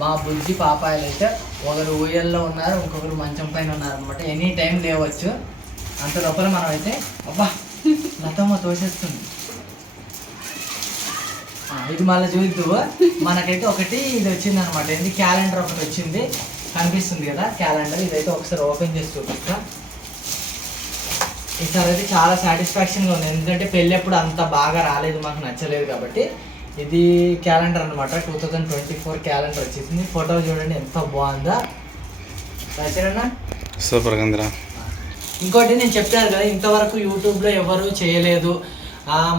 మా బుజ్జి పాపాయలు అయితే ఒకరు ఊయల్లో ఉన్నారు ఇంకొకరు మంచం పైన ఉన్నారు అనమాట ఎనీ టైం లేవచ్చు. అంత లోపల మనం అయితే అబ్బా లతమ్మ తోసేస్తుంది. ఇది మళ్ళీ చూద్దు. మనకైతే ఒకటి ఇది వచ్చింది అనమాట ఇది క్యాలెండర్ ఒకటి వచ్చింది. కనిపిస్తుంది కదా క్యాలెండర్. ఇదైతే ఒకసారి ఓపెన్ చేసి చూపిస్తా. ఈసారి అయితే చాలా సాటిస్ఫాక్షన్గా ఉంది. ఎందుకంటే పెళ్ళి అప్పుడు అంత బాగా రాలేదు మాకు నచ్చలేదు కాబట్టి. ఇది క్యాలెండర్ అనమాట two thousand twenty four calendar వచ్చేసింది. ఫోటో చూడండి ఎంత బాగుందా. రచన సూపర్ గందిరా ఇంకోటి నేను చెప్పాను కదా ఇంతవరకు యూట్యూబ్లో ఎవరు చేయలేదు.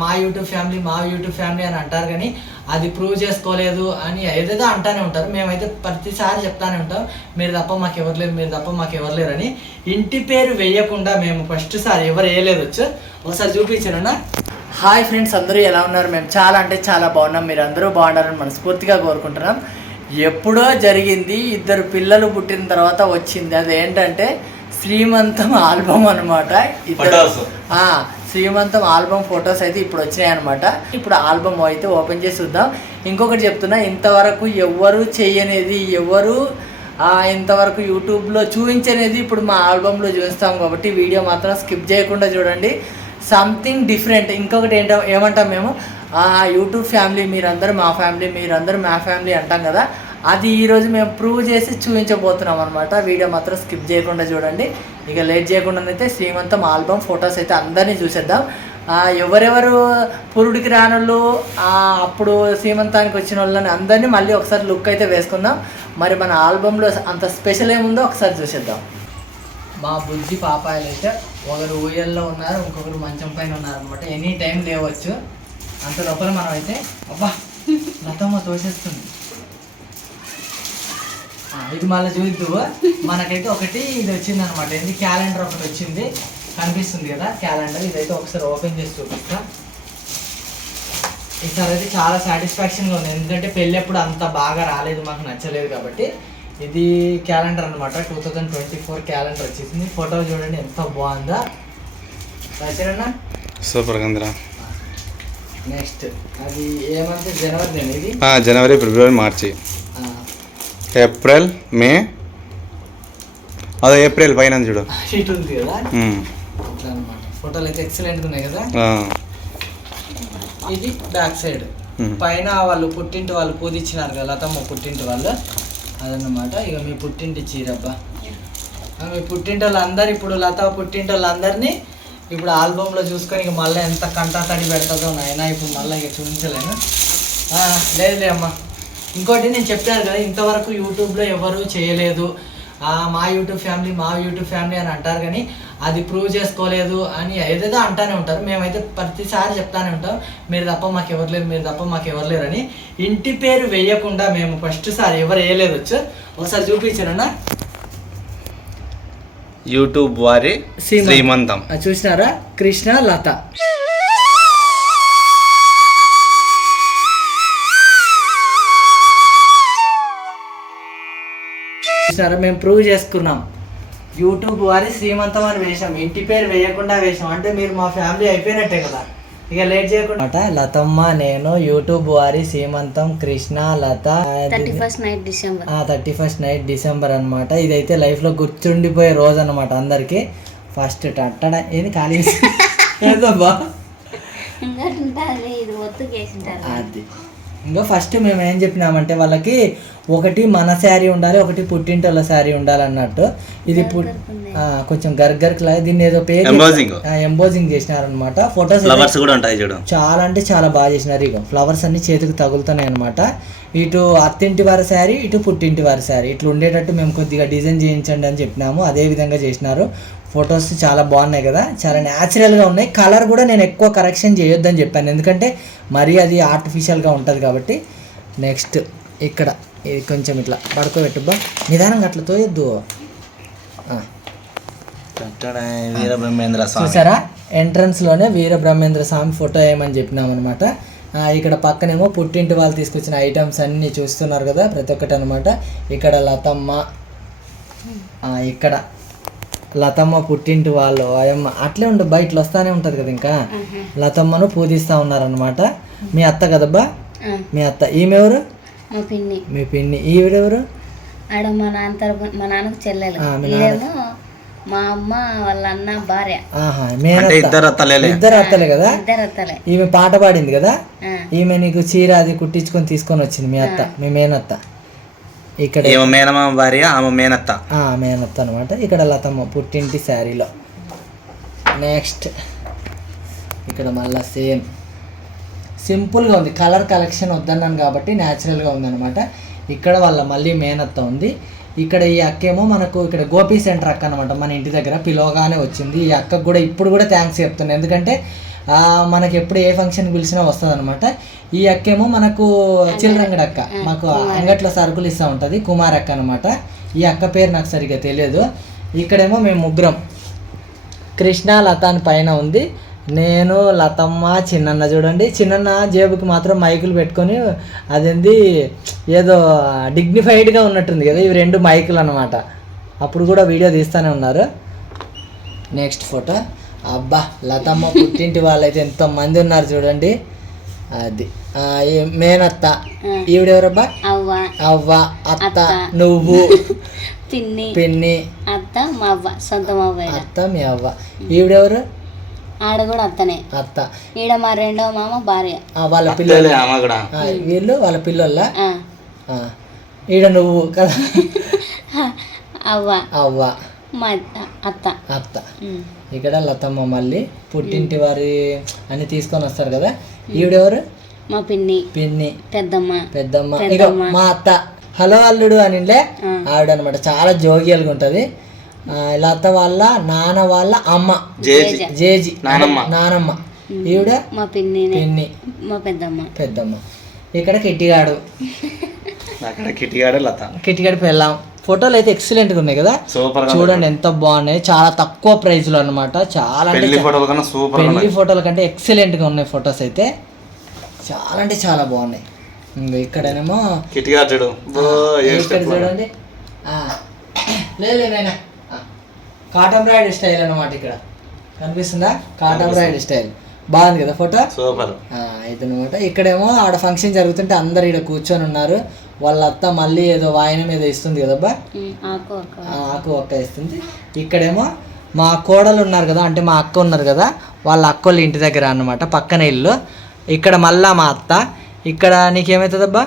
మా యూట్యూబ్ ఫ్యామిలీ మా యూట్యూబ్ ఫ్యామిలీ అని అంటారు కానీ అది ప్రూవ్ చేసుకోలేదు అని ఏదేదో అంటానే ఉంటారు. మేమైతే ప్రతిసారి చెప్తానే ఉంటాం మీరు తప్ప మాకు ఎవరు లేరు మీరు తప్ప మాకు ఎవరు లేరు అని. ఇంటి పేరు వేయకుండా మేము ఫస్ట్ సారి ఎవరు వేయలేదు వచ్చు ఒకసారి చూపించారన్నా హాయ్ ఫ్రెండ్స్ అందరూ ఎలా ఉన్నారు? మేము చాలా అంటే చాలా బాగున్నాం. మీరు అందరూ బాగున్నారని మనస్ఫూర్తిగా కోరుకుంటున్నాం. ఎప్పుడో జరిగింది ఇద్దరు పిల్లలు పుట్టిన తర్వాత వచ్చింది. అదేంటంటే శ్రీమంతం ఆల్బమ్ అనమాట. శ్రీమంతం ఆల్బమ్ ఫొటోస్ అయితే ఇప్పుడు వచ్చినాయి అనమాట ఇప్పుడు ఆల్బమ్ అయితే ఓపెన్ చేసి చూద్దాం. ఇంకొకటి చెప్తున్నా ఇంతవరకు ఎవరు చేయనేది ఎవరు ఆ, ఇంతవరకు యూట్యూబ్లో చూపించనేది ఇప్పుడు మా ఆల్బంలో చూపిస్తాం కాబట్టి వీడియో మాత్రం స్కిప్ చేయకుండా చూడండి. సంథింగ్ డిఫరెంట్ ఇంకొకటి ఏంటో ఏమంటాం మేము? ఆ, యూట్యూబ్ ఫ్యామిలీ మీరందరూ మా ఫ్యామిలీ మీరందరూ మా ఫ్యామిలీ అంటాం కదా? అది ఈరోజు మేము ప్రూవ్ చేసి చూపించబోతున్నాం అనమాట వీడియో మాత్రం స్కిప్ చేయకుండా చూడండి. ఇక లేట్ చేయకుండానైతే శ్రీమంతం ఆల్బమ్ ఫొటోస్ అయితే అందరినీ చూసేద్దాం. ఎవరెవరు పురుడికి రానోళ్ళు అప్పుడు శ్రీమంతానికి వచ్చిన వాళ్ళని అందరినీ మళ్ళీ ఒకసారి లుక్ అయితే వేసుకుందాం. మరి మన ఆల్బంలో అంత స్పెషల్ ఏముందో ఒకసారి చూసేద్దాం. మా బుజ్జి పాపాయలు అయితే ఒకరు ఊయల్లో ఉన్నారు ఇంకొకరు మంచం పైన ఉన్నారు అనమాట ఎనీ టైం లేవచ్చు. అంత లోపల మనం అయితే అబ్బా లతమ్మ తోసేస్తుంది. ఇది మళ్ళీ చూద్దు. మనకైతే ఒకటి ఇది వచ్చింది అనమాట ఇది క్యాలెండర్ ఒకటి వచ్చింది. కనిపిస్తుంది కదా క్యాలెండర్. ఇదైతే ఒకసారి ఓపెన్ చేసి చూపిస్తా. ఈసారి అయితే చాలా సాటిస్ఫాక్షన్గా ఉంది. ఎందుకంటే పెళ్ళి అప్పుడు అంత బాగా రాలేదు మాకు నచ్చలేదు కాబట్టి. ఇది క్యాలెండర్ అనమాట two thousand twenty four calendar వచ్చేసింది. ఫోటో చూడండి ఎంత బాగుందా. రచన సూపర్ గందిరా నెక్స్ట్ అది ఏమంటే జనవరి నేను ఇది? జనవరి ఫిబ్రవరి మార్చి. April May. అదే ఏప్రిల్ పైన చూడు. షీట్ ఉంది కదా? ఉమ్. అట్లా అనమాట ఫోటోలు అయితే ఎక్సలెంట్గా ఉన్నాయి కదా? ఇది బ్యాక్ సైడ్. పైన వాళ్ళు పుట్టింటి వాళ్ళు పూజించినారు కదా లతమ్మ పుట్టింటి వాళ్ళు. అదన్నమాట. ఇక మీ పుట్టింటి చీరబ్బా. మీ పుట్టింటి వాళ్ళందరూ ఇప్పుడు లత పుట్టింటి వాళ్ళందరినీ ఇప్పుడు ఆల్బంలో చూసుకొని ఇక మళ్ళీ ఎంత కంటా తడి పెడతాదో నాయన ఇప్పుడు మళ్ళీ ఇక చూపించలేను. లేదు లేదులే అమ్మా. ఇంకోటి నేను చెప్పాను కదా ఇంతవరకు యూట్యూబ్లో ఎవరు చేయలేదు. మా యూట్యూబ్ ఫ్యామిలీ మా యూట్యూబ్ ఫ్యామిలీ అని అంటారు కానీ అది ప్రూవ్ చేసుకోలేదు అని ఏదేదో అంటానే ఉంటారు. మేమైతే ప్రతిసారి చెప్తానే ఉంటాం మీరు తప్ప మాకు ఎవరు లేరు మీరు తప్ప మాకు ఎవరు లేరు అని. ఇంటి పేరు వేయకుండా మేము ఫస్ట్ సారి ఎవరు వేయలేదు వచ్చు. ఒకసారి చూపించారన్నా యూట్యూబ్ వారి శ్రీమంతం. చూసినారా? కృష్ణ లత. చూసినారా మేము ప్రూవ్ చేసుకున్నాం. యూట్యూబ్ వారి శ్రీమంతం అని వేసాం ఇంటి పేరు వేయకుండా వేసాం అంటే మీరు మా ఫ్యామిలీ అయిపోయినట్టే కదా. ఇక లేట్ చేయకుండా లతమ్మ నేను యూట్యూబ్ వారి శ్రీమంతం Krishna Latha thirty first night December thirty first night December అనమాట ఇదైతే లైఫ్లో గుర్తుండిపోయే రోజు అనమాట అందరికి. ఫస్ట్ టట్టడ ఏది ఖాళీ? ఏదబ్బా అది. ఇంకా ఫస్ట్ మేము ఏం చెప్పినామంటే వాళ్ళకి ఒకటి మన శారీ ఉండాలి ఒకటి పుట్టింటి వాళ్ళ శారీ ఉండాలి అన్నట్టు ఇది కొంచెం గర్గర్క్ లాగా దీన్ని ఏదో పేరు. ఎంబోజింగ్ చేసినారనమాట ఫొటోస్ ఫ్లవర్స్ కూడా ఉంటాయి చూడు. చాలా అంటే చాలా బాగా చేసినారు ఇక ఫ్లవర్స్ అన్ని చేతికి తగులుతున్నాయి అనమాట ఇటు అత్తింటి వారి శారీ ఇటు పుట్టింటి వారి శారీ. ఇట్లా ఉండేటట్టు మేము కొద్దిగా డిజైన్ చేయించండి అని చెప్పినాము. అదే విధంగా చేసినారు. ఫొటోస్ చాలా బాగున్నాయి కదా. చాలా న్యాచురల్గా ఉన్నాయి. కలర్ కూడా నేను ఎక్కువ కరెక్షన్ చేయొద్దని చెప్పాను. ఎందుకంటే మరీ అది ఆర్టిఫిషియల్గా ఉంటుంది కాబట్టి. నెక్స్ట్ ఇక్కడ ఇది కొంచెం ఇట్లా పడుకోబెట్టుబ్బా నిదానంగా అట్లా తోయొద్దు. వీరబ్రహ్మేంద్ర చూసారా? ఎంట్రన్స్లోనే వీర బ్రహ్మేంద్ర స్వామి ఫోటో వేయమని చెప్పినాం అనమాట ఇక్కడ పక్కనేమో పుట్టింటి వాళ్ళు తీసుకొచ్చిన ఐటమ్స్ అన్ని చూస్తున్నారు కదా ప్రతి ఒక్కటి అనమాట ఇక్కడ లతమ్మ ఇక్కడ లతమ్మ పుట్టింటి వాళ్ళు ఆయమ్మ అట్లే ఉండు బయటలో వస్తానే ఉంటుంది కదా ఇంకా. లతమ్మను పూజిస్తూ ఉన్నారనమాట మీ అత్త కదబ్బా మీ అత్త. ఈమె ఎవరు మా పిన్ని. మీ పిన్ని. ఈవిడెవరు? ఆడ మా నాన్న తరపు మా నాన్నకు చెల్లెలు. ఆ, మీ ఈడేమో మా అమ్మ వాళ్ళ అన్న భార్య. ఇద్దరు అత్తలేలే. ఇద్దరు అత్తలే కదా? ఇద్దరు అత్తలే. ఈమె పాట పాడింది కదా? ఈమె నీకు చీర అది కుట్టించుకొని తీసుకొని వచ్చింది మీ అత్త మీ మేనత్త. ఇక్కడ మేనమామ భార్య ఆమె మేనత్త. ఆ, మేనత్త అనమాట ఇక్కడ లతమ్మ పుట్టింటి శారీలో. నెక్స్ట్ ఇక్కడ మళ్ళా సేమ్ సింపుల్గా ఉంది. కలర్ కలెక్షన్ వద్దన్నాను కాబట్టి న్యాచురల్గా ఉందన్నమాట. ఇక్కడ వాళ్ళ మళ్ళీ మేనత్త ఉంది. ఇక్కడ ఈ అక్కేమో మనకు ఇక్కడ గోపి సెంటర్ అక్క అనమాట మన ఇంటి దగ్గర పిలవగానే వచ్చింది. ఈ అక్కకు కూడా ఇప్పుడు కూడా థ్యాంక్స్ చెప్తున్నాను ఎందుకంటే మనకి ఎప్పుడు ఏ ఫంక్షన్ పిలిచినా వస్తుంది అనమాట ఈ అక్కేమో మనకు చిల్లరంగడి అక్క. మాకు అంగట్లో సరుకులు ఇస్తూ ఉంటుంది కుమార్ అక్క అనమాట ఈ అక్క పేరు నాకు సరిగ్గా తెలియదు. ఇక్కడేమో మేము ముగ్గురం. కృష్ణ లత అని పైన ఉంది. నేను లతమ్మ చిన్నన్న చూడండి. చిన్నన్న జేబుకి మాత్రం మైకులు పెట్టుకొని అదేంది ఏదో డిగ్నిఫైడ్గా ఉన్నట్టుంది కదా ఇవి రెండు మైకులు అనమాట అప్పుడు కూడా వీడియో తీస్తూనే ఉన్నారు. నెక్స్ట్ ఫోటో అబ్బా లతమ్మ పుట్టింటి వాళ్ళైతే ఎంతో మంది ఉన్నారు చూడండి. అది ఆ, ఈ మేనత్త. ఈవిడెవరబ్బా? అవ్వ. అవ్వ అత్త నువ్వు. పిన్ని. పిన్ని. అత్త మా అవ్వ సొంత మా అవ్వ. అత్త మీ అవ్వ. ఈవిడెవరు? ఆడ కూడా అత్తనే. అత్త. ఈడ మా రెండవ మామ భార్య. ఆ, వాళ్ళ పిల్లలు. ఆమె కూడా. వీళ్ళు వాళ్ళ పిల్లల ఆ, ఈడ నువ్వు కదా? అవ్వ. అవ్వ. మా అత్త- అత్త. అత్త. ఇక్కడ లతమ్మ మళ్ళీ పుట్టింటి వారి అని తీసుకొని వస్తారు కదా. ఈవిడెవరు? మా పిన్ని. పిన్ని. పెద్దమ్మ. పెద్దమ్మ. ఇక మా అత్త. హలో అల్లుడు అనిలే ఆవిడ అనమాట చాలా జోగియల్గా ఉంటుంది. లత వాళ్ళ నాన్న వాళ్ళ అమ్మ. జేజీ. జేజి. నానమ్మ. నానమ్మ. ఈవిడ? మా పిన్నినే. పిన్ని. మా పెద్దమ్మ. పెద్దమ్మ. ఇక్కడ కిట్టిగాడు. అక్కడ కిటిగాడు లత. కిట్టిగాడు పెళ్ళాం. ఫోటోలు అయితే ఎక్సలెంట్గా ఉన్నాయి కదా. సూపర్గా చూడండి ఎంత బాగున్నాయి. చాలా తక్కువ ప్రైస్లో అన్నమాట. చాలా అంటే పెళ్ళి ఫోటోల కన్నా సూపర్గా కంటే ఉన్నాయి ఫొటోస్ అయితే. చాలా అంటే చాలా బాగున్నాయి. ఇక్కడనేమో ఇక్కడ లో. చూడండి లేదు కాటన్ బ్రైడ్ స్టైల్ అన్నమాట ఇక్కడ. కనిపిస్తుందా? Cotton bride style. బాగుంది కదా ఫోటో? సూపర్. ఇదనమాట ఇక్కడేమో ఆడ ఫంక్షన్ జరుగుతుంటే అందరు ఇక్కడ కూర్చొని ఉన్నారు. వాళ్ళ అత్త మళ్ళీ ఏదో వాయనం ఏదో ఇస్తుంది కదబ్బా ఆకు ఒక్క ఇస్తుంది ఇక్కడేమో మా కోడలు ఉన్నారు కదా అంటే మా అక్క ఉన్నారు కదా వాళ్ళ అక్కోళ్ళ ఇంటి దగ్గర అన్నమాట పక్కన ఇల్లు. ఇక్కడ మళ్ళా మా అత్త. ఇక్కడ నీకేమవుతుందబ్బా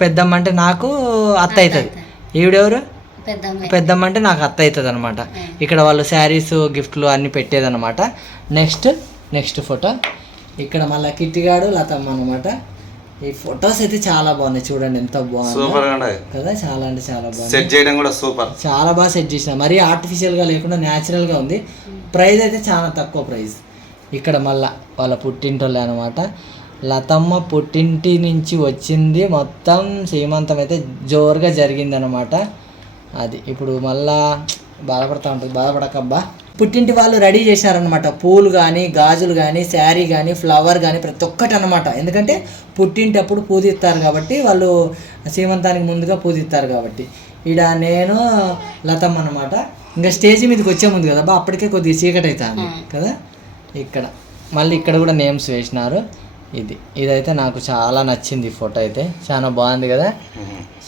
పెద్దమ్మ. అంటే నాకు అత్త అవుతుంది ఈవిడెవరు? పెద్దమ్మ. పెద్దమ్మ అంటే నాకు అత్త అవుతుంది అనమాట ఇక్కడ వాళ్ళు శారీస్ గిఫ్ట్లు అన్నీ పెట్టేదన్నమాట. Next next photo. ఇక్కడ మళ్ళీ కిట్టిగాడు లతమ్మ అనమాట ఈ ఫొటోస్ అయితే చాలా బాగున్నాయి. చూడండి ఎంత బాగుంది. గా కదా చాలా అంటే చాలా బాగుంది సెట్ చేయడం కూడా సూపర్ చాలా బాగా సెట్ చేసిన. మరీ ఆర్టిఫిషియల్గా లేకుండా న్యాచురల్గా ఉంది. ప్రైస్ అయితే చాలా తక్కువ ప్రైస్ ఇక్కడ మళ్ళా వాళ్ళ పుట్టింటోళ్ళే అనమాట లతమ్మ పుట్టింటి నుంచి వచ్చింది. మొత్తం సీమంతం అయితే జోరుగా జరిగింది అనమాట అది ఇప్పుడు మళ్ళా బాధపడతా ఉంటుంది. బాధపడకబ్బా. పుట్టింటి వాళ్ళు రెడీ చేశారనమాట పూలు కానీ గాజులు కానీ శారీ కానీ ఫ్లవర్ కానీ ప్రతి ఒక్కటి అనమాట ఎందుకంటే పుట్టింటి అప్పుడు పూజిస్తారు కాబట్టి వాళ్ళు సీమంతానికి ముందుగా పూజిస్తారు కాబట్టి. ఈడ నేను లతమ్మ అనమాట ఇంకా స్టేజ్ మీదకి వచ్చే ముందు కదా బా అప్పటికే కొద్దిగా చీకటి అవుతుంది కదా? ఇక్కడ. మళ్ళీ ఇక్కడ కూడా నేమ్స్ వేసినారు. ఇది. ఇదైతే నాకు చాలా నచ్చింది ఈ ఫోటో అయితే. చాలా బాగుంది కదా?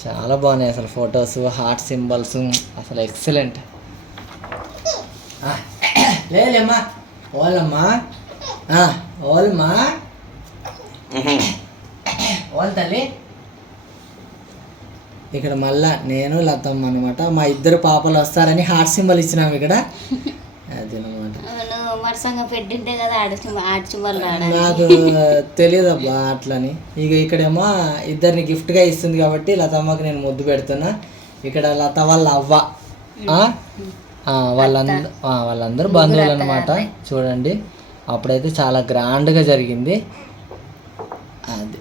చాలా బాగున్నాయి అసలు ఫొటోస్ హార్ట్ సింబల్స్. అసలు ఎక్సలెంట్. లేదమ్మా ఓలమ్మా. ఆ, ఓల్మా ఓల్ తల్లి. ఇక్కడ మళ్ళా నేను లతమ్మ అనమాట మా ఇద్దరు పాపలు వస్తారని హార్ట్ సింబల్ ఇచ్చినాము ఇక్కడ. అది అనమాట నాకు తెలియదబ్బా అట్లని. ఇక ఇక్కడేమో ఇద్దరిని గిఫ్ట్గా ఇస్తుంది కాబట్టి లతమ్మకి నేను ముద్దు పెడుతున్నా. ఇక్కడ లత వాళ్ళ అవ్వ. వాళ్ళందరూ వాళ్ళందరూ బంధువులు అనమాట చూడండి. అప్పుడైతే చాలా గ్రాండ్గా జరిగింది. అది.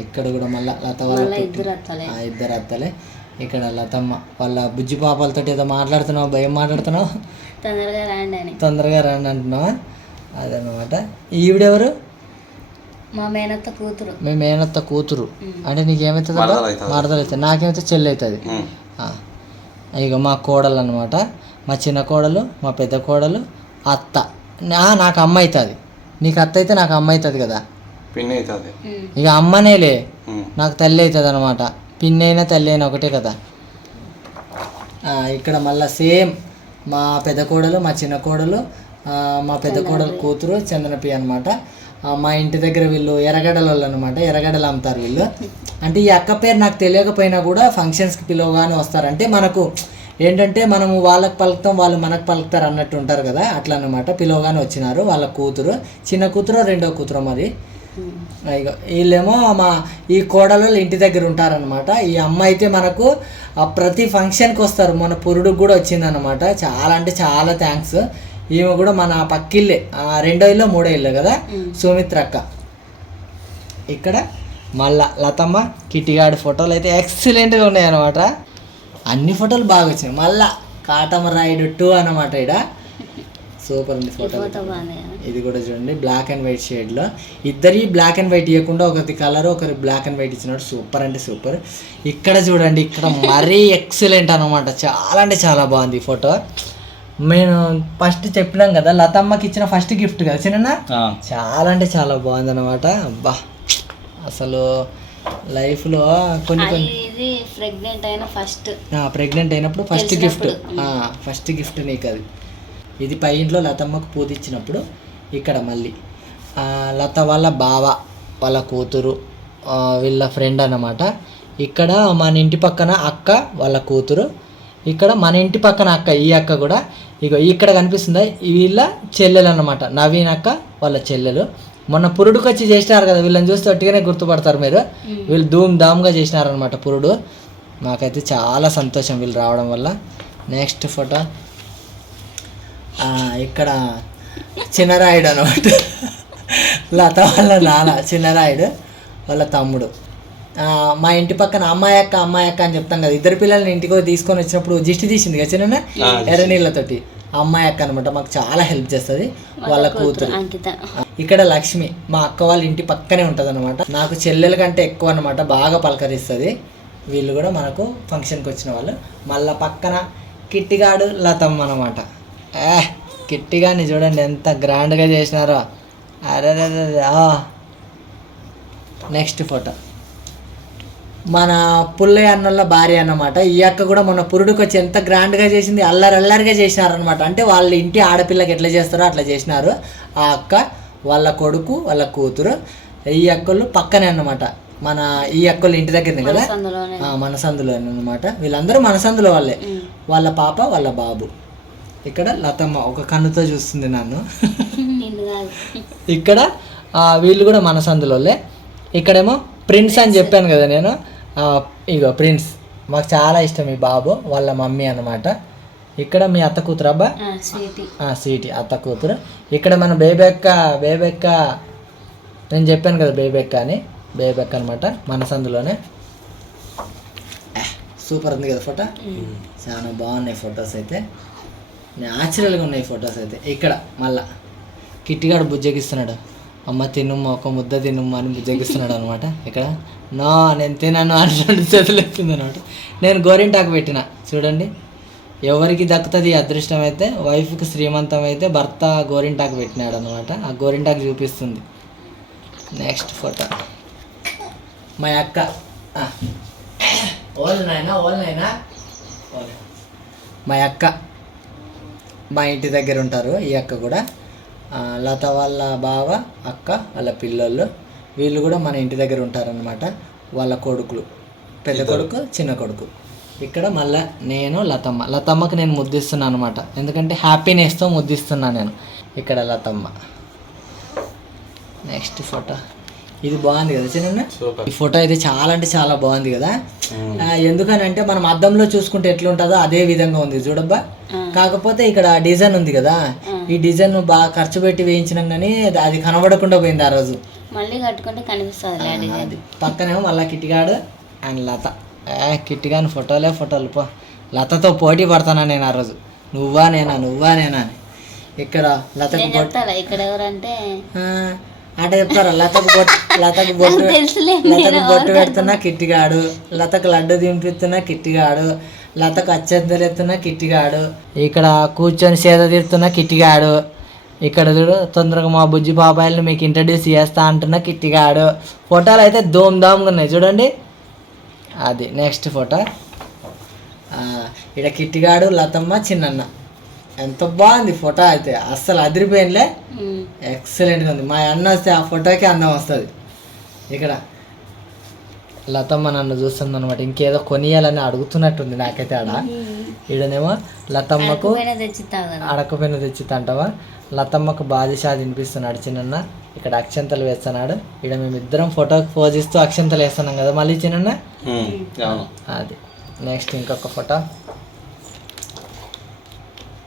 ఇక్కడ కూడా మళ్ళీ లత వాళ్ళ ఇద్దరు అత్తలే. ఆ, ఇద్దరు అత్తలే. ఇక్కడ లతమ్మ. వాళ్ళ బుజ్జి పాపలతో ఏదో మాట్లాడుతున్నావు? భయం మాట్లాడుతున్నావు? తొందరగా రాండి అని. తొందరగా రండి అంటున్నావా? అదనమాట ఈవిడెవరు మా మేనత్త కూతురు. మీ మేనత్త కూతురు. అంటే నీకేమవుతుంది అవుతుంది. మరదలు అవుతుంది నాకేమైతే చెల్లి అవుతుంది ఇక మా కోడలు అనమాట మా చిన్న కోడలు మా పెద్ద కోడలు అత్త. నా- నాకు అమ్మ అవుతుంది నీకు అత్త అయితే నాకు అమ్మ అవుతుంది కదా. పిన్ అవుతుంది. ఇక అమ్మనేలే. నాకు తల్లి అవుతుంది అనమాట పిన్ని అయినా తల్లి అయినా ఒకటే కదా. ఆ, ఇక్కడ మళ్ళీ సేమ్ మా పెద్ద కోడలు మా చిన్న కోడలు మా పెద్ద కోడలు కూతురు చందనపి అనమాట మా ఇంటి దగ్గర వీళ్ళు ఎర్రగడ్డల వాళ్ళు అనమాట ఎర్రగడ్డలు అమ్ముతారు వీళ్ళు. అంటే ఈ అక్క పేరు నాకు తెలియకపోయినా కూడా ఫంక్షన్స్కి పిలవగానే వస్తారు. అంటే మనకు ఏంటంటే మనము వాళ్ళకి పలుకుతాం వాళ్ళు మనకు పలుకుతారు అన్నట్టు ఉంటారు కదా అట్లా అనమాట పిలవగానే వచ్చినారు వాళ్ళ కూతురు. చిన్న కూతురు రెండో కూతురు మరి. ఇగో వీళ్ళేమో మా ఈ కోడలు ఇంటి దగ్గర ఉంటారనమాట ఈ అమ్మ అయితే మనకు ప్రతి ఫంక్షన్కి వస్తారు. మన పురుడుకు కూడా వచ్చిందనమాట చాలా అంటే చాలా థ్యాంక్స్ ఈమె కూడా మన పక్కిల్లే ఆ, రెండో ఇల్లు మూడో ఇల్లు కదా? సుమిత్ర అక్క ఇక్కడ మళ్ళా లతమ్మ కిట్టిగాడి ఫోటోలు అయితే ఎక్సలెంట్గా ఉన్నాయి అనమాట అన్ని ఫోటోలు బాగా వచ్చినాయి మళ్ళా కాటమ రాయుడు టూ అనమాట ఇక్కడ సూపర్ ఉంది ఫోటో. ఇది కూడా చూడండి బ్లాక్ అండ్ వైట్ షేడ్లో ఇద్దరి బ్లాక్ అండ్ వైట్ ఇవ్వకుండా ఒకరి కలర్ ఒకరి బ్లాక్ అండ్ వైట్ ఇచ్చినాడు సూపర్ అంటే సూపర్. ఇక్కడ చూడండి ఇక్కడ మరీ ఎక్సలెంట్ అనమాట చాలా అంటే చాలా బాగుంది ఈ ఫోటో. నేను ఫస్ట్ చెప్పినాం కదా లతమ్మకి ఇచ్చిన ఫస్ట్ గిఫ్ట్ కదా చిన్న ఆ. చాలా అంటే చాలా బాగుంది అనమాట అబ్బా అసలు లైఫ్లో కొన్ని కొన్ని ఇది ప్రెగ్నెంట్ అయిన ఫస్ట్ ప్రెగ్నెంట్ అయినప్పుడు ఫస్ట్ గిఫ్ట్ ఫస్ట్ గిఫ్ట్ నీకు అది ఇది పై ఇంట్లో లతమ్మకు పూజ ఇచ్చినప్పుడు ఇక్కడ మళ్ళీ. ఆ, లత వాళ్ళ బావ వాళ్ళ కూతురు ఆ, వీళ్ళ ఫ్రెండ్ అన్నమాట. ఇక్కడ మన ఇంటి పక్కన అక్క వాళ్ళ కూతురు. ఇక్కడ మన ఇంటి పక్కన అక్క ఈ అక్క కూడా. ఇక ఇక్కడ కనిపిస్తుందా వీళ్ళ చెల్లెలు అన్నమాట. నవీన్ అక్క వాళ్ళ చెల్లెలు. మొన్న పురుడుకు వచ్చి చేసినారు కదా వీళ్ళని చూస్తే ఒట్టిగానే గుర్తుపడతారు మీరు. వీళ్ళు ధూమ్ ధామ్గా చేసినారనమాట పురుడు. మాకైతే చాలా సంతోషం వీళ్ళు రావడం వల్ల. నెక్స్ట్ ఫోటో ఇక్కడ చిన్నరాయుడు అనమాట లత వాళ్ళ నాన్న చిన్నరాయుడు వాళ్ళ తమ్ముడు. మా ఇంటి పక్కన అమ్మాయి అక్క అమ్మాయి అక్క అని చెప్తాం కదా. ఇద్దరు పిల్లల్ని ఇంటికి తీసుకొని వచ్చినప్పుడు దిష్టి తీసింది కదా చిన్న ఎర్ర నీళ్ళతోటి అమ్మాయి అక్క అనమాట మాకు చాలా హెల్ప్ చేస్తుంది. వాళ్ళ కూతురు అంకిత. ఇక్కడ లక్ష్మి మా అక్క వాళ్ళ ఇంటి పక్కనే ఉంటుంది అనమాట నాకు చెల్లెల కంటే ఎక్కువ అనమాట బాగా పలకరిస్తుంది. వీళ్ళు కూడా మనకు ఫంక్షన్కి వచ్చిన వాళ్ళు. మళ్ళా పక్కన కిట్టిగాడు లతమ్మ అనమాట ఏ కిట్టిగాని చూడండి ఎంత గ్రాండ్గా చేసినారో. అరే నెక్స్ట్ ఫోటో మన పుల్లయ్య అన్నోళ్ళ భార్య అన్నమాట. ఈ అక్క కూడా మన పురుడుకు వచ్చి ఎంత గ్రాండ్గా చేసింది అల్లరి అల్లరిగా చేసినారనమాట అంటే వాళ్ళ ఇంటి ఆడపిల్లకి ఎట్లా చేస్తారో అట్లా చేసినారు. ఆ అక్క వాళ్ళ కొడుకు వాళ్ళ కూతురు ఈ అక్కలు పక్కనే అన్నమాట. మన ఈ అక్కలు ఇంటి దగ్గరనే కదా? మనసందులో అన్నమాట. వీళ్ళందరూ మనసందులో వాళ్ళే. వాళ్ళ పాప వాళ్ళ బాబు. ఇక్కడ లతమ్మ ఒక కన్నుతో చూస్తుంది నన్ను. ఇక్కడ వీళ్ళు కూడా మనసందులోలే ఇక్కడేమో ప్రిన్స్ అని చెప్పాను కదా నేను. ఇగో ప్రిన్స్ మాకు చాలా ఇష్టం ఈ బాబు వాళ్ళ మమ్మీ అన్నమాట. ఇక్కడ మీ అత్త కూతురు అబ్బా? స్వీటీ. స్వీటీ అత్త కూతురు. ఇక్కడ మన బేబెక్క బేబెక్క నేను చెప్పాను కదా బేబెక్క అని బేబెక్క అనమాట మనసందులోనే సూపర్ ఉంది కదా ఫోటో? చాలా బాగున్నాయి ఫొటోస్ అయితే. న్యాచురల్గా ఉన్నాయి ఫొటోస్ అయితే. ఇక్కడ మళ్ళా. కిట్టిగాడు బుజ్జగిస్తున్నాడు. అమ్మ తినుమ్మ ఒక ముద్ద తినుమ్మ అని బుజ్జగిస్తున్నాడు అనమాట ఇక్కడ నో నేను తినను అంటున్నాడు రెండు చేతులు అనమాట నేను గోరింటాకు పెట్టిన చూడండి. ఎవరికి దక్కుతుంది ఈ అదృష్టం అయితే వైఫ్కి శ్రీమంతం అయితే భర్త గోరింటాకు పెట్టినాడు అనమాట ఆ గోరింటాకు చూపిస్తుంది. నెక్స్ట్ ఫోటో మా అక్క. ఓల్ నాయనా ఓల్ నాయనా. మా అక్క. మా ఇంటి దగ్గర ఉంటారు ఈ అక్క కూడా. లత వాళ్ళ బావ అక్క వాళ్ళ పిల్లలు వీళ్ళు కూడా మన ఇంటి దగ్గర ఉంటారనమాట వాళ్ళ కొడుకులు. పెద్ద కొడుకు చిన్న కొడుకు. ఇక్కడ మళ్ళా నేను లతమ్మ. లతమ్మకి నేను ముద్దిస్తున్నాను అనమాట ఎందుకంటే హ్యాపీనెస్తో ముద్దిస్తున్నాను నేను. ఇక్కడ లతమ్మ. నెక్స్ట్ ఫోటో ఇది బాగుంది కదా చిన్న ఈ ఫోటో అయితే చాలా అంటే చాలా బాగుంది కదా. ఎందుకనంటే మనం అద్దంలో చూసుకుంటే ఎట్లా ఉంటుందో అదే విధంగా ఉంది చూడబ్బా. కాకపోతే ఇక్కడ డిజైన్ ఉంది కదా ఈ డిజైన్ బాగా ఖర్చు పెట్టి వేయించినాం కానీ అది- అది కనబడకుండా పోయింది ఆ రోజు. మళ్ళీ కట్టుకుంటే కనిపిస్తుంది పక్కనేమో మళ్ళా కిట్టిగాడు అండ్ లత. కిట్టిగాని ఫోటోలే ఫోటోలు పో. లతతో పోటీ పడతానా నేను ఆ రోజు. నువ్వా నేనా నువ్వా నేనా అని. ఇక్కడ చెప్తారా ఇక్కడ ఎవరంటే ఆ, అంటే చెప్తారా? లతకు బొట్టు లతకు బొట్టు లతకు బొట్టు పెడుతున్నా కిట్టిగాడు లతకు లడ్డు దింపిస్తున్నా కిట్టిగాడు లతకు అచ్చంతలు ఎత్తున్నా కిట్టిగాడు ఇక్కడ కూర్చొని సేద తీరుతున్నా కిట్టిగాడు ఇక్కడ చూడు తొందరగా మా బుజ్జి బాబాయిల్ని మీకు ఇంట్రడ్యూస్ చేస్తా అంటున్న కిట్టిగాడు. ఫోటోలు అయితే ధూమ్ ధామ్గా ఉన్నాయి. చూడండి. అది నెక్స్ట్ ఫోటో. ఇక్కడ కిట్టిగాడు లతమ్మ చిన్నన్న. ఎంత బాగుంది ఫోటో అయితే. అస్సలు అదిరిపోయినలే. ఎక్సలెంట్గా ఉంది. మా అన్న వస్తే ఆ ఫోటోకి అందం వస్తుంది. ఇక్కడ లతమ్మ నన్ను చూస్తుంది అనమాట ఇంకేదో కొనియాలని అడుగుతున్నట్టుంది నాకైతే ఆడ. ఈడనేమో లతమ్మకు అడకపోయిన తెచ్చితంటావా లతమ్మకు బాదిషా తినిపిస్తున్నాడు చిన్న ఇక్కడ అక్షంతలు వేస్తున్నాడు. ఇక్కడ మేమిద్దరం ఫోటోకి పోజ్ ఇస్తూ అక్షంతలు వేస్తున్నాం కదా మళ్ళీ చిన్న అది. నెక్స్ట్ ఇంకొక ఫోటో.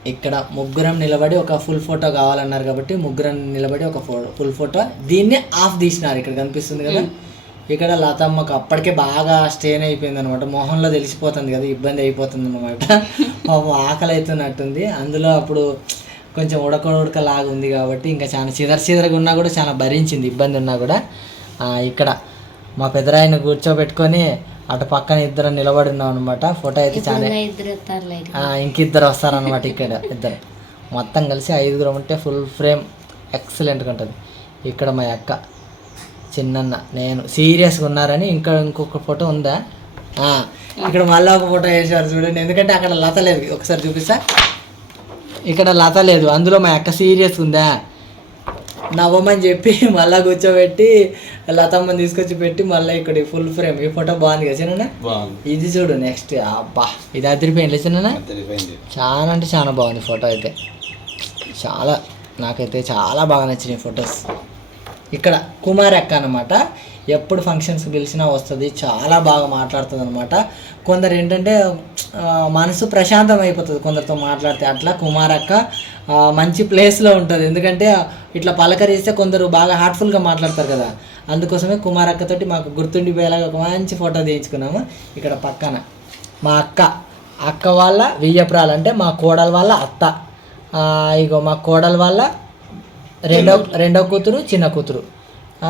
ఇక్కడ ముగ్గురం నిలబడి ఒక ఫుల్ ఫోటో కావాలన్నారు కాబట్టి ముగ్గురం నిలబడి ఒక ఫోటో ఫుల్ ఫోటో దీన్ని ఆఫ్ తీసినారు ఇక్కడ కనిపిస్తుంది కదా? ఇక్కడ లతమ్మకు అప్పటికే బాగా స్టేన్ అయిపోయింది అనమాట మొహంలో తెలిసిపోతుంది కదా ఇబ్బంది అయిపోతుంది అనమాట పాపం ఆకలి అవుతున్నట్టుంది అందులో అప్పుడు కొంచెం ఉడక ఉడక లాగా ఉంది కాబట్టి ఇంకా చాలా చిదర చిదరగా ఉన్నా కూడా చాలా భరించింది ఇబ్బంది ఉన్నా కూడా. ఇక్కడ మా పెద్దరాయన కూర్చోబెట్టుకొని అటు పక్కన ఇద్దరు నిలబడి ఉన్నాం అనమాట ఫోటో అయితే చాలా. ఇంకిద్దరు వస్తారనమాట ఇక్కడ ఇద్దరు. మొత్తం కలిసి ఐదుగురు ఉంటే ఫుల్ ఫ్రేమ్ ఎక్సలెంట్గా ఉంటుంది. ఇక్కడ మా అక్క చిన్నన్న నేను సీరియస్గా ఉన్నారని ఇంకా ఇంకొక ఫోటో ఉందా? ఇక్కడ మళ్ళీ ఒక ఫోటో వేసారు చూడండి. ఎందుకంటే అక్కడ లత లేదు. ఒకసారి చూపిస్తా. ఇక్కడ లత లేదు. అందులో మా అక్క సీరియస్ ఉందా? నవ్వమని చెప్పి మళ్ళీ కూర్చోబెట్టి లతమ్మని తీసుకొచ్చి పెట్టి మళ్ళీ ఇక్కడ ఫుల్ ఫ్రేమ్ ఈ ఫోటో బాగుంది కదా చిన్న ఇది చూడు నెక్స్ట్ అబ్బా ఇది అదిరిపోయింది చిన్న చాలా అంటే చాలా బాగుంది ఫోటో అయితే. చాలా నాకైతే చాలా బాగా నచ్చినాయి ఫొటోస్ ఇక్కడ కుమార్ అక్క అనమాట ఎప్పుడు ఫంక్షన్స్ పిలిచినా వస్తుంది. చాలా బాగా మాట్లాడుతుంది అనమాట కొందరు ఏంటంటే మనసు ప్రశాంతం అయిపోతుంది కొందరితో మాట్లాడితే. అట్లా కుమార్ అక్క ఆ, మంచి ప్లేస్లో ఉంటుంది. ఎందుకంటే ఇట్లా పలకరిస్తే కొందరు బాగా హార్ట్ఫుల్గా మాట్లాడతారు కదా. అందుకోసమే కుమార్ అక్కతోటి మాకు గుర్తుండిపోయేలాగా ఒక మంచి ఫోటో తీయించుకున్నాము. ఇక్కడ పక్కన మా అక్క. అక్క వాళ్ళ వియ్యపురాలు అంటే మా కోడల వాళ్ళ అత్త. ఇగో మా కోడల వాళ్ళ రెండో రెండో కూతురు చిన్న కూతురు.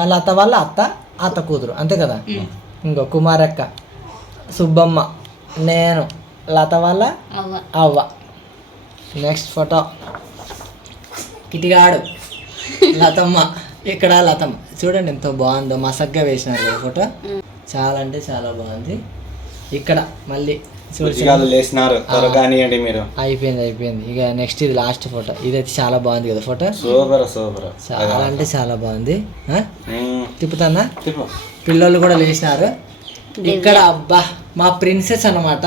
లత వాళ్ళ అత్త. అత్త కూతురు అంతే కదా? ఇంకో కుమారక్క సుబ్బమ్మ నేను లత వాళ్ళ అవ్వ. నెక్స్ట్ ఫోటో కిటిగాడు లతమ్మ. ఇక్కడ లతమ్మ? చూడండి ఎంతో బాగుందో మసగ్గా వేసినారు ఫోటో చాలా అంటే చాలా బాగుంది. ఇక్కడ మళ్ళీ రుచిగాలు లేసినారు మీరు. అయిపోయింది అయిపోయింది. ఇక నెక్స్ట్ ఇది లాస్ట్ ఫోటో ఇదైతే చాలా బాగుంది కదా ఫోటో సూపర్ సూపర్. చాలా అంటే చాలా బాగుంది. తిప్పుతానా? తిప్పు. పిల్లలు కూడా లేచినారు ఇక్కడ అబ్బా మా ప్రిన్సెస్ అన్నమాట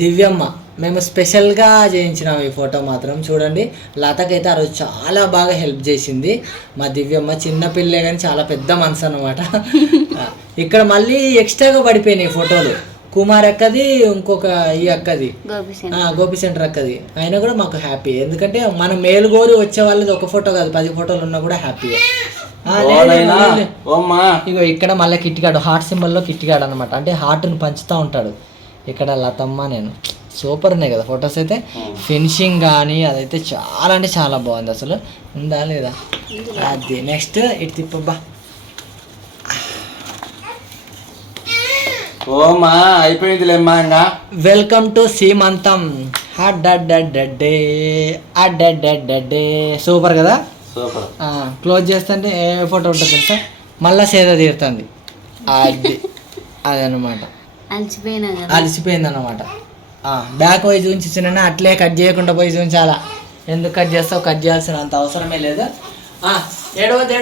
దివ్యమ్మ. మేము స్పెషల్గా చేయించినాం ఈ ఫోటో మాత్రం. చూడండి లతకైతే ఆ రోజు చాలా బాగా హెల్ప్ చేసింది. మా దివ్యమ్మ చిన్న పిల్లే కానీ చాలా పెద్ద మనసు అనమాట ఇక్కడ మళ్ళీ ఎక్స్ట్రాగా పడిపోయినాయి ఫోటోలు కుమార్ అక్కది ఇంకొక ఈ అక్కది. గోపి సెంటర్ అక్కది. అయినా కూడా మాకు హ్యాపీ ఎందుకంటే మనం మేలు కోరి వచ్చే వాళ్ళది ఒక ఫోటో కాదు. పది ఫోటోలు ఉన్నా కూడా హ్యాపీ ఇగో ఇక్కడ మళ్ళీ కిట్టిగాడు. హార్ట్ సింబల్లో కిట్టిగాడు అనమాట అంటే హార్ట్ని పంచుతూ ఉంటాడు. ఇక్కడ లతమ్మ నేను. సూపర్ ఉన్నాయి కదా ఫొటోస్ అయితే. ఫినిషింగ్ కానీ అదైతే చాలా అంటే చాలా బాగుంది అసలు. ఉందా లేదా? అది నెక్స్ట్ ఇటు తిప్పబ్బా. ఓమ్మా అయిపోయిందిలేమ్మా ఇంకా వెల్కమ్ టు సీమంతం. అడ్డే అడ్డే సూపర్ కదా? సూపర్. క్లోజ్ చేస్తుంటే ఏ ఫోటో ఉంటుంది తెలుసా? మళ్ళా సేద తీరుతుంది. అది అదనమాట. అలసిపోయినా కదా? అలసిపోయింది అనమాట బ్యాక్ పోయి చూపించిన అట్లే కట్ చేయకుండా పోయి చూపించాలా? ఎందుకు కట్ చేస్తావు? కట్ చేయాల్సిన అంత అవసరమే లేదు. ఆ, ఏడవద్దు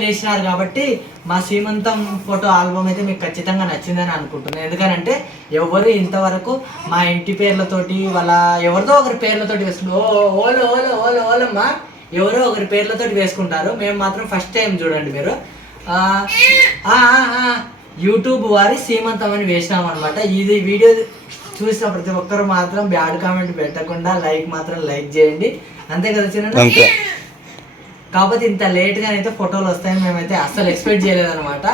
లేచినారు కాబట్టి మా సీమంతం ఫోటో ఆల్బమ్ అయితే మీకు ఖచ్చితంగా నచ్చిందని అనుకుంటున్నాను ఎందుకనంటే ఎవరు ఇంతవరకు మా ఇంటి పేర్లతోటి వాళ్ళ ఎవరిదో ఒకరి పేర్లతోటి వేసుకుంటారు ఓ ఓలో ఓలో ఓలో ఓలమ్మ. ఎవరో ఒకరి పేర్లతోటి వేసుకుంటారు. మేము మాత్రం ఫస్ట్ టైం చూడండి మీరు. ఆ, యూట్యూబ్ వారి సీమంతం అని వేసినాం అనమాట ఇది వీడియో చూసిన ప్రతి ఒక్కరు మాత్రం బ్యాడ్ కామెంట్ పెట్టకుండా లైక్ మాత్రం లైక్ చేయండి. అంతే కదా చిన్న కాకపోతే ఇంత లేట్గా అయితే ఫోటోలు వస్తాయని మేమైతే అస్సలు ఎక్స్పెక్ట్ చేయలేదన్నమాట.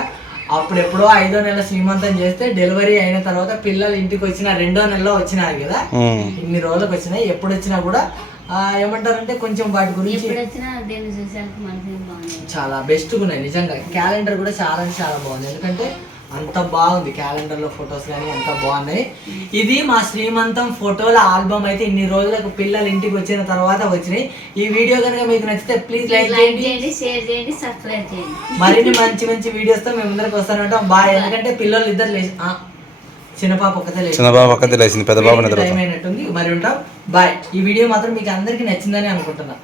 అప్పుడు ఎప్పుడో ఐదో నెల శ్రీమంతం చేస్తే డెలివరీ అయిన తర్వాత పిల్లలు ఇంటికి వచ్చిన రెండో నెలలో వచ్చినారు కదా. ఇన్ని రోజులకు వచ్చినాయి ఎప్పుడు వచ్చినా కూడా ఆ, ఏమంటారంటే కొంచెం వాటి గురించి చాలా బెస్ట్గా ఉన్నాయి. నిజంగా క్యాలెండర్ కూడా చాలా చాలా బాగుంది. ఎందుకంటే అంత బాగుంది క్యాలెండర్లో ఫొటోస్ కానీ అంత బాగున్నాయి. ఇది మా శ్రీమంతం ఫోటోల ఆల్బమ్ అయితే ఇన్ని రోజులకు పిల్లలు ఇంటికి వచ్చిన తర్వాత వచ్చినాయి. ఈ వీడియో కనుక మీకు నచ్చితే ప్లీజ్ లైక్ చేయండి. చేయండి షేర్ చేయండి సబ్స్క్రైబ్ చేయండి. మరిన్ని మంచి మంచి వీడియోస్తో మేము ముందరకు వస్తానంటాం బాయ్ ఎందుకంటే పిల్లలు ఇద్దరు లేచి ఆ, చిన్న పాప ఒక్కతే లేచి చిన్న బాబు ఒక్కతే లేచింది పెద్ద బాబు నిద్ర అయినట్టుంది. మరి ఉంటాం. బాయ్. ఈ వీడియో మాత్రం మీకు అందరికీ నచ్చిందని అనుకుంటున్నా.